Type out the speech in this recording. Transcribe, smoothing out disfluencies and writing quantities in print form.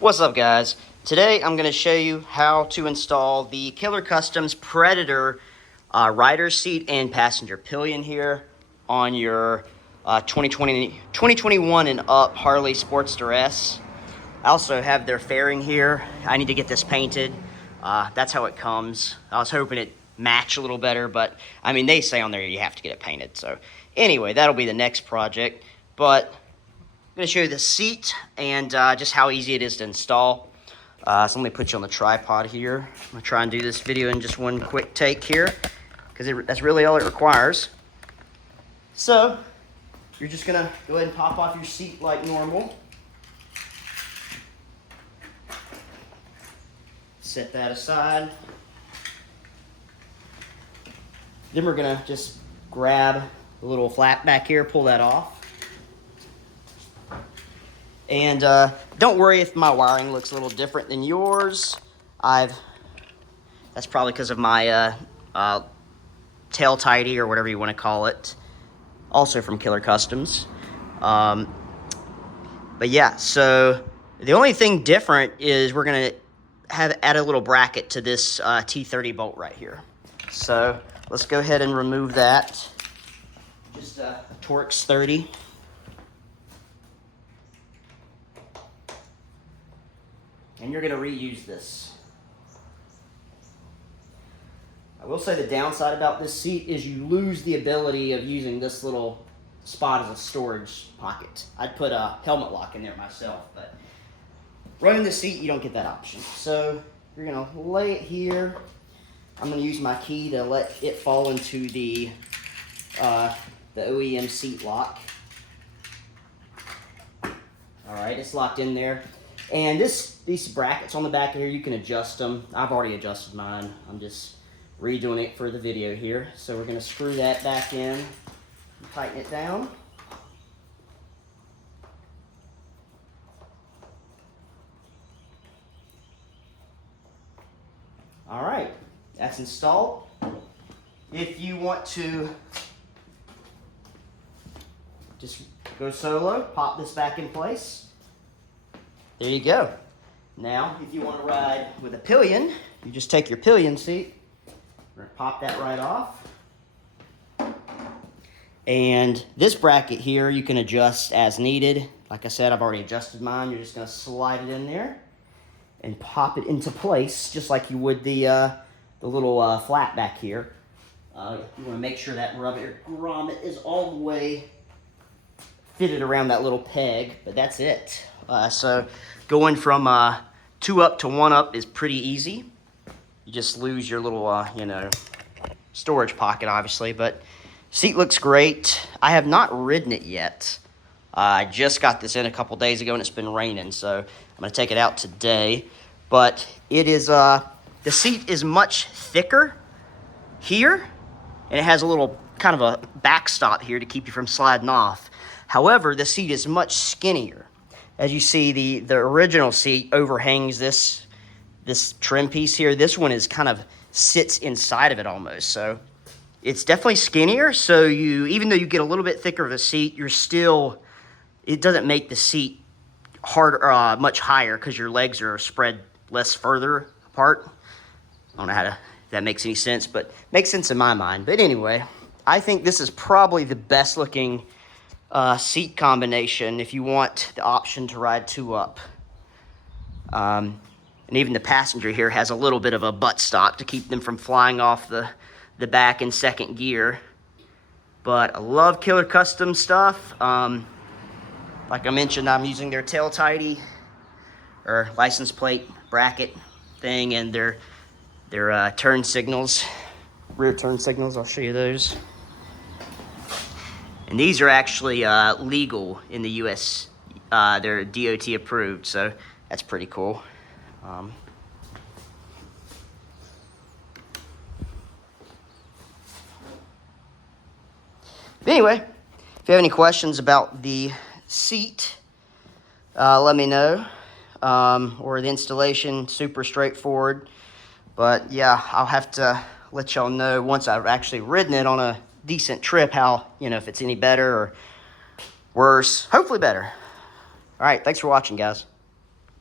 What's up, guys? Today I'm going to show you how to install the Killer Customs Predator rider seat and passenger pillion here on your 2021 and up Harley Sportster S. I also have their fairing here. I need to get this painted. That's how it comes. I was hoping it matched a little better, but I mean, they say on there you have to get it painted. So anyway, that'll be the next project. But I'm going to show you the seat and just how easy it is to install. So let me put you on the tripod here. I'm going to try and do this video in just one quick take here, because that's really all it requires. So you're just going to go ahead and pop off your seat like normal. Set that aside. Then we're going to just grab the little flap back here, pull that off. And don't worry if my wiring looks a little different than yours. That's probably because of my tail tidy or whatever you want to call it. Also from Killer Customs. But yeah, so the only thing different is we're going to add a little bracket to this T30 bolt right here. So let's go ahead and remove that. Just a Torx 30. And you're going to reuse this. I will say the downside about this seat is you lose the ability of using this little spot as a storage pocket. I'd put a helmet lock in there myself, but running the seat, you don't get that option. So you're going to lay it here. I'm going to use my key to let it fall into the OEM seat lock. All right, it's locked in there. And these brackets on the back here, you can adjust them. I've already adjusted mine. I'm just redoing it for the video here. So we're going to screw that back in and tighten it down. All right, that's installed. If you want to just go solo, pop this back in place. There you go. Now, if you want to ride with a pillion, you just take your pillion seat. We're going to pop that right off. And this bracket here, you can adjust as needed. Like I said, I've already adjusted mine. You're just going to slide it in there and pop it into place, just like you would the little flap back here. You want to make sure that rubber grommet is all the way fitted around that little peg, but that's it. So going from 2 up to 1 up is pretty easy. You just lose your little, storage pocket, obviously. But seat looks great. I have not ridden it yet. I just got this in a couple days ago, and it's been raining, so I'm going to take it out today. But it is, the seat is much thicker here, and it has a little kind of a backstop here to keep you from sliding off. However, the seat is much skinnier. As you see, the original seat overhangs this trim piece here. This one is kind of sits inside of it almost. So it's definitely skinnier. So even though you get a little bit thicker of a seat, it doesn't make the seat harder, much higher, because your legs are spread less further apart. I don't know if that makes any sense, but it makes sense in my mind. But anyway, I think this is probably the best looking seat combination if you want the option to ride 2 up. And even the passenger here has a little bit of a butt stop to keep them from flying off the back in second gear. But I love Killer Custom stuff. Like I mentioned, I'm using their tail tidy or license plate bracket thing, and their turn signals, rear turn signals. I'll show you those. And these are actually legal in the U.S. They're DOT approved, so that's pretty cool. But anyway, if you have any questions about the seat, let me know. Or the installation, super straightforward. But yeah, I'll have to let y'all know once I've actually ridden it on a decent trip how, if it's any better or worse. Hopefully better. All right, thanks for watching, guys.